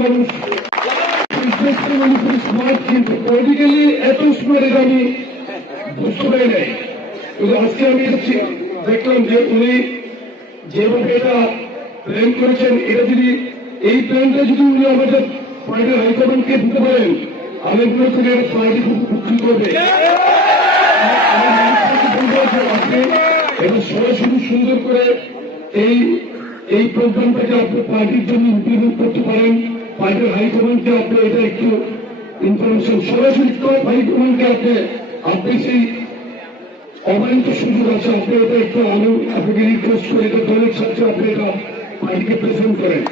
মানুষ বিশেষ করে উনি খুব স্মার্ট কিন্তু পলিটিক্যালি এত স্মার্ট এটা আমি বুঝতে পারি নাই। কিন্তু আজকে আমি দেখলাম যে উনি যেভাবে এটা প্ল্যান করেছেন, এটা যদি এই প্ল্যানটা যদি উনি আমাদের পার্টির হাইকমান্ডকে দিতে পারেন আমি করি এটা পার্টি খুব উপকৃত হবে। এটা সরাসরি সুন্দর করে এই এই প্রোগ্রামটাকে আপনি পার্টির জন্য ইমপ্লিমেন্ট করতে পারেন। পার্টির হাইকমান্ডকে আপনি এটা একটু ইনফরমেশন সরাসরি টপ হাইকমান্ডকে আপনি আপনি সেই অবান্ত সুযোগ আছে, আপনি এটা একটু আমি আপনাকে রিকোয়েস্ট করে এটা দলের সাথে আপনি এটা পার্টিকে প্রেজেন্ট করেন।